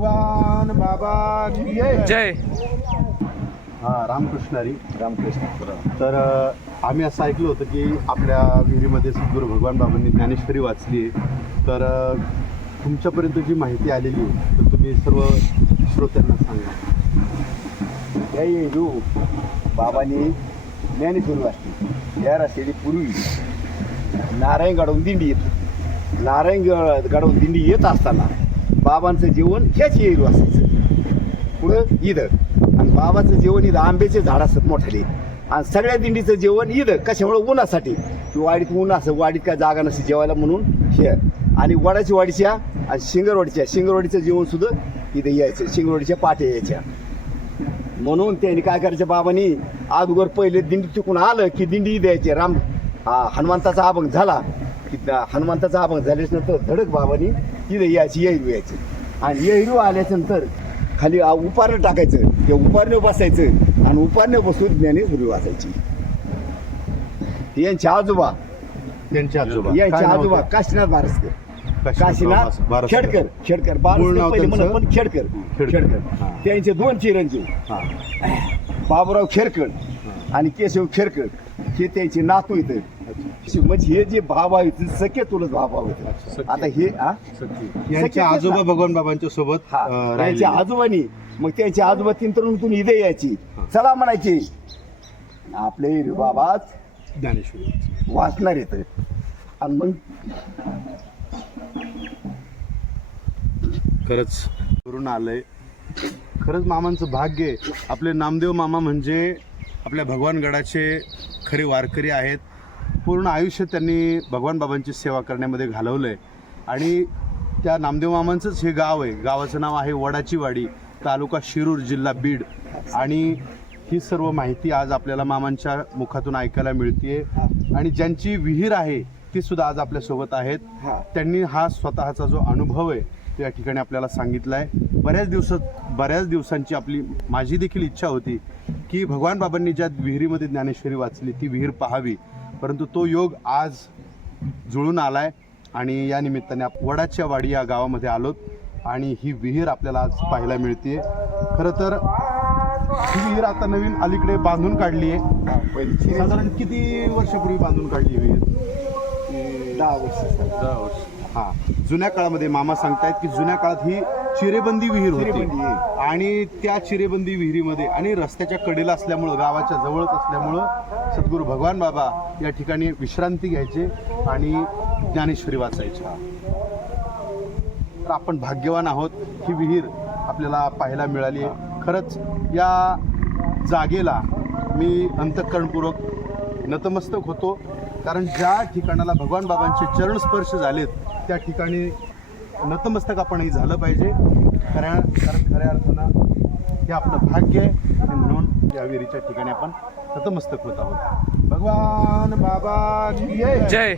भगवान बाबा की जय. जय. हा रामकृष्णारी रामकृष्ण. तर आम्ही असं ऐकलं होतं की आपल्या विहिरीमध्ये सद्गुरू भगवान बाबांनी ज्ञानेश्वरी वाचली. आहे तर तुमच्यापर्यंत जी माहिती आलेली आहे तर तुम्ही सर्व श्रोत्यांना सांगा. या येऊ बाबांनी ज्ञानेश्वरी वाचली. या रस्त्याची पूर्वी नारायण गाडवून दिंडी येत नारायण ग- गाडवून दिंडी येत असताना बाबांचं जेवण ह्याच येईल असायचं. पुढं इथं. आणि बाबाचं जेवण इथं आंब्याचे झाड असत मोठाले. आणि सगळ्या दिंडीचं जेवण इथं. कशामुळे? उन्हासाठी. की वाडीत ऊन असं वाडीत काय जागा नसते जेवायला म्हणून हे. आणि वडाची वाडीच्या आणि शिंगरवाडीच्या. शिंगरवाडीचं जेवण सुद्धा इथं यायचं. शिंगरवाडीच्या पाट्या यायच्या. म्हणून त्यांनी काय करायचं बाबांनी? अगोदर पहिले दिंडी चुकून आलं की दिंडी द्यायची. राम हा, हनुमंताचा अभंग झाला. की हनुमंताचा अभंग झाल्याच्यानंतर धडक बाबांनी तिथे यायची येहरू यायची. आणि येहरू आल्याच्यानंतर खाली उपारनं टाकायचं ते उपारनं बसायचं आणि उपारनं बसून ज्ञानी सुरू वाचायची. ते यांचे आजोबा त्यांचे आजोबा. यांचे आजोबा? काशीनाथ बारसकर. काशीनाथ. खेडकर खेडकर? पण खेडकर. खेडकर. त्यांचे दोन चिरंजीव. बाबुराव खेरकड आणि केशव खेरकड हे त्यांचे नातू इथं. म्हणजे हे जे भाव आहेत सख्य तुलत भाव होते. सख्खे. आता हे हा? यांचे सख्खे आजोबा भगवान बाबांच्या सोबत राहिलेले. आजोबानी मग त्यांच्या आजोबा तिंतरून इथे यायची. चला म्हणायची. आपले बाबाच ज्ञानेश्वरी वाचणार येत आणि मग? खरंच करून आलंय. खरंच मामांचं भाग्य आहे. आपले नामदेव मामा म्हणजे आपल्या भगवानगडाचे खरे वारकरी आहेत. पूर्ण आयुष्य त्यांनी भगवान बाबांची सेवा करण्यामध्ये घालवलं आहे आणि त्या नामदेव मामांचंच हे गाव आहे. गावाचं नाव आहे वडाची वाडी तालुका शिरूर जिल्हा बीड. आणि ही सर्व माहिती आज आपल्याला मामांच्या मुखातून ऐकायला मिळते आणि ज्यांची विहीर आहे ती सुद्धा आज आपल्यासोबत आहेत. त्यांनी हा स्वतःचा जो अनुभव आहे तो या ठिकाणी आपल्याला सांगितला आहे बऱ्याच दिवसात बऱ्याच दिवसांची आपली माझी देखील इच्छा होती की भगवान बाबांनी ज्या विहिरीमध्ये ज्ञानेश्वरी वाचली ती विहीर पाहावी. परंतु तो योग आज जुळून आलाय आणि या निमित्ताने आप- वडाच्या वाडी या गावामध्ये आलोत आणि ही विहीर आपल्याला आज पाहायला मिळते खरं तर ही विहीर आता नवीन अलीकडे बांधून काढली आहे साधारण किती वर्षापूर्वी बांधून काढली ही विहीर? दहा वर्ष. हा. जुन्या काळामध्ये मामा सांगतायत की जुन्या काळात ही चिरेबंदी विहीर चिरेबंदी होती. आहे. आणि त्या चिरेबंदी विहिरीमध्ये आणि रस्त्याच्या कडेला असल्यामुळं गावाच्या जवळच असल्यामुळं सद्गुरू भगवान बाबा या ठिकाणी विश्रांती घ्यायचे आणि ज्ञानेश्वरी वाचायच्या तर आपण भाग्यवान आहोत ही विहीर आपल्याला पाहायला मिळाली. आहे खरंच या जागेला मी अंतःकरणपूर्वक नतमस्तक होतो. कारण ज्या ठिकाणाला भगवान बाबांचे चरण स्पर्श झालेत त्या ठिकाणी नतमस्तक आपणही झालं पाहिजे. खऱ्या कारण खऱ्या अर्थानं हे आपलं भाग्य आहे. म्हणून या विहिरीच्या ठिकाणी आपण नतमस्तक होत आहोत. भगवान बाबा जय.